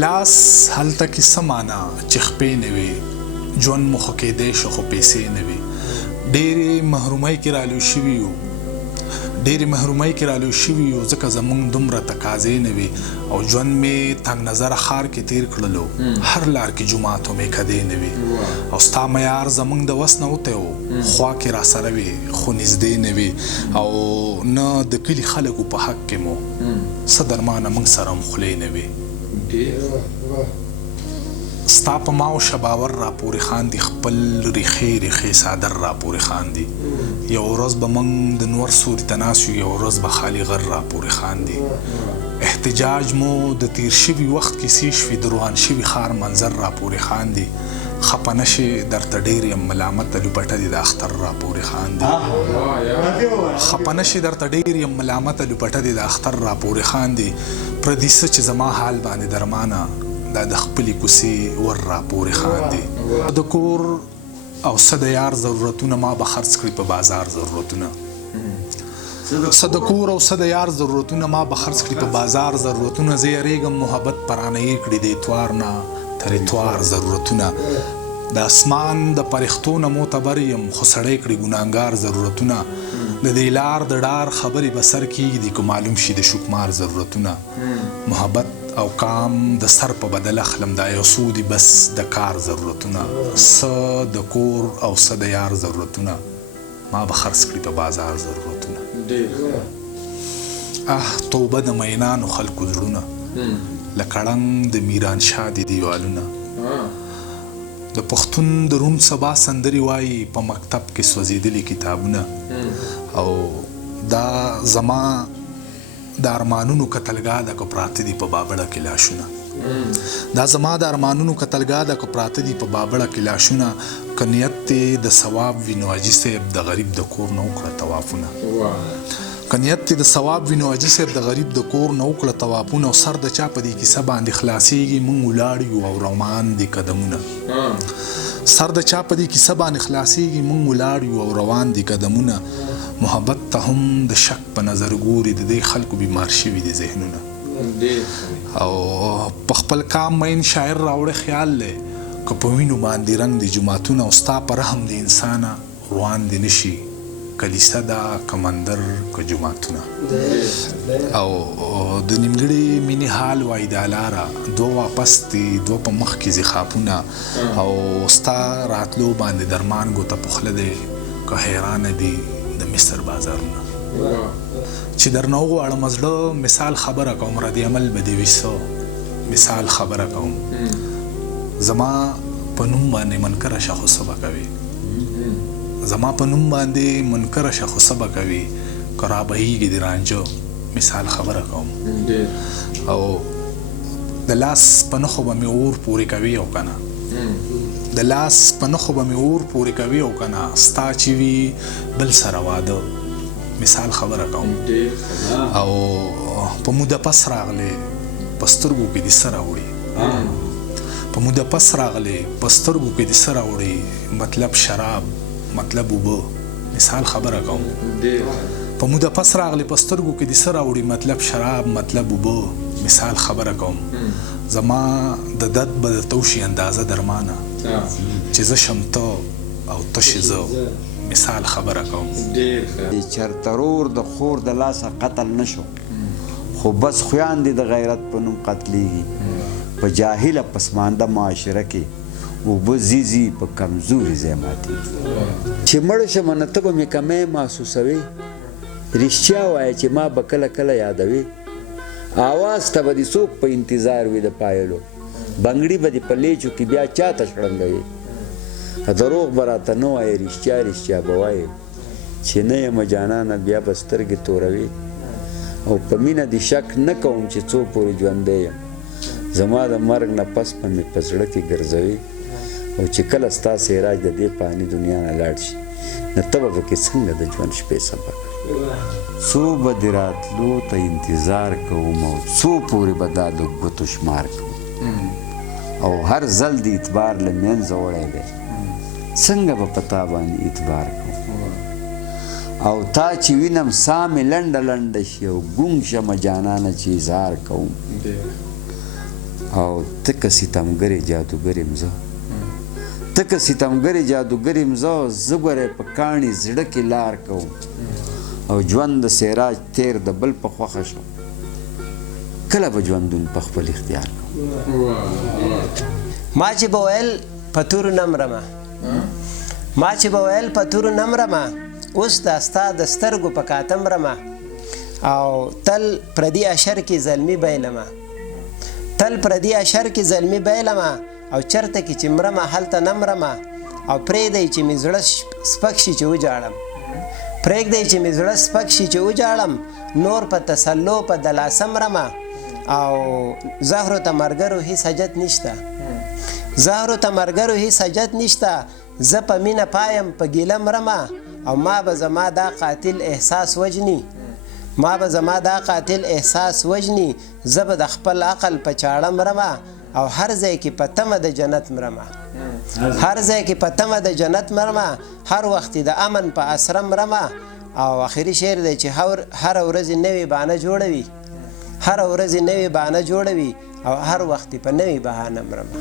لاس هلته کې څه معنا چې خپې نه وي ژوند مو ښه کېدی شو خو پیسې نه وي. ډېرې محرومۍ کې رالوی شوي یو ځکه زمونږ دومره تقاضې نه وي او ژوند مې تنګ نظره ښار کې تیر کړلو. هر لار کې جومات و مې کدی نه وي او ستا معیار زمونږ د وس نه وتی و. خوا کې را سره وي خو نږدې نه وي او نه د کلي خلکو په حق کې مو څه درمانه موږ سره هم خولې نه وي. ستا په ما او شباور را پورې خاندي خپل ریښې څادر را پورې خاندي. یو ورځ به موږ د نور سوري ته ناست یو، یو ورځ به خالي غر را پورې خاندي. احتجاج مو د تیر شوي وخت کیسې شوي، د روان شوي ښار منظر را پورې خاندي. خپه نشې درته ډېر یم ملامته لوپټه دې د اختر را پورې خاندي. خپه نشې درته ډېر یم ملامته لوپټه دې د اختر را پورې خاندي. پردي څه چې زما حال باندې درمانه دا د خپلې کوڅې ور را پورې خاندي. د کور او څه د یار ضرورتونه ما به خرڅ کړي په بازار ضرورتونه. څه د کور او څه د یار ضرورتونه ما به خرڅ کړي په بازار ضرورتونه. زه یریږم محبت پرانه یې کړي د اتوار نه تر اتوار ضرورتونه. د اسمان د پرښتو نه معتبر یم خو سړی کړي ګناهګار ضرورتونه. د دې لار د ډار خبرې به سر کېږدي که معلوم شي د شکمار ضرورتونه. محبت او کام د سر په بدل اخلم دا یو څو دي بس د کار ضرورتونه. څه د کور او څه د یار ضرورتونه ما به خرڅ کړي په بازار ضرورتونه. توبه د مینانو خلکو زړونه لکه ړنګ د میران شاه دي دیوالونه. د پښتون د روم سبا سندري وایي په مکتب کې سوځېدلي کتابونه. او دا زما د ارمانونو کتلګاه ده که پراته دي په بابړه کې لاشونه. دا زما د ارمانونو کتلګاه ده که پراته دي په بابړه کې لاشونه. که نیت دی د ثواب وي نو حاجي صاحب د غریب د کور نه وکړه طوافونه. که نیت دی د ثواب وي نو حاجي صاحب د غریب د کور نه وکړه طوافونه. او سر د چا په دې کیسه باندې خلاصېږي موږ ولاړ یو او روان دي قدمونه. سر د چا په دې کیسه باندې خلاصېږي موږ ولاړ یو او روان دي قدمونه. محبت ته هم د شک په نظر ګوري د دې خلکو بیمار شوي دي ذهنونه. او په خپل کام مین شاعر راوړی خیال دی که په وینو باندې رنګ د جوماتونه. او ستا په رحم د انسانه روان دي نشي کلیسه ده که مندر که جوماتونه. او د نیمګړې مینې حال وایي دا لاره دوه واپس دي دوه په مخ کې زخاپونه. او ستا راتلو باندې درمان ګوته پخله دی که حیرانه دي د مصر بازارونه. چې درنه وغواړم زړه مثال خبره کوم رد عمل به دې وي څه مثال خبره کوم. زما په نوم باندې منکره شه خو څه به کوي. زما په نوم باندې منکره شه خو څه به کوي. که رابهیږي د رانجه مثال خبره کوم. او د لاس په نښو به مې اور پورې کوي او که نه د لاس په نښو به مې اور پورې کوي او که نه ستا چې وي بل سره واده مثال خبره کوم. او په موده پس راغلی په سترګو کې دې څه راوړي. په موده پس راغلی په سترګو کې دې څه راوړي. مطلب شراب مطلب اوبه مثال خبره کوم. په موده پس راغلی په سترګو کې دې څه راوړي. مطلب شراب مطلب اوبه مثال خبره کوم. زما د درد به درته وشي اندازه درمانه چې زه شم ته او ته شې زه مثال خبره کوم. چرته رور د خور د لاسه قتل نشو خو بس خویان دي د غیرت په نوم قتلیږي. په جاهله پسمانده معاشره کې اوبه زیزي په کمزوري ځای ماتېږي. چې مړه شمه نه ته به مې کمی محسوسوې. رښتیا وایه چې ما به کله کله یادوې. آواز ته به دې څوک په انتظار وي د پایلو. بنګړي به دې په لیچو کې بیا چاته شړنګوي. دروغ به راته نه وایې رښتیا رښتیا به وایې چې نه یم جانانه بیا به سترګې توروي. او په مینه دې شک نه کوم چې څو پورې ژوندی یم. زما د مرګ نه پس به مې په زړه کې ګرځوي. او چې کله ستا سراج د دې فاني دنیا نه لاړ شي نو ته به پکې څنګه د ژوند شپې سبا څو به دې راتلو ته انتظار کوم او څو پورې به دا د ګوتو شمار کوم. او هر ځل د اعتبار له منځه وړی دی څنګه به په تا باندې اعتبار کوم. او تا چې وینم ساه مې لنډه لنډه شي او ګونګ شمه جانانه چې اظهار کوم. او ته که ستمګرې جادوګر یم زه ته که ستمګرې جادوګر یم زه زه ګوره په کاڼي زړه کې لار کوم او ژوند د سیراج تیر د بل په خوښه شو کله به ژوندون په خپل اختیار کوم ما چې به ویل په تورو نه مرمه ما چې به ویل په تورو نه مرمه اوس دا ستا د سترګو په کاته مرمه او تل پردي اشر کې زلمي بیلمه تل پردي اشر کې زلمي بیلمه او چرته کې چې مرمه هلته نه مرمه او پرېږدی چې مې زړه سپک شي چې وجاړم پرېږدی چې مې زړه سپک شي چې وجاړم نور په تسلو په دلاسه مرمه او زهرو ته مرګرو هیڅ حاجت نشته زهرو ته مرګرو هیڅ حاجت نشته زه په مینه پایم په ګیله مرمه او ما به زما دا قاتل احساس وجني ما به زما دا قاتل احساس وجني زه به د خپل عقل په چاړه مرمه او هر ځای کې په تمه د جنت مرمه هر ځای کې په تمه د جنت مرمه هر وخت د امن په اسره مرمه او آخري شعر دی چې هر ورځ نوې بهانه جوړوي هر ورځ نوې بهانه جوړوي او هر وخت په نوې بهانه مرمه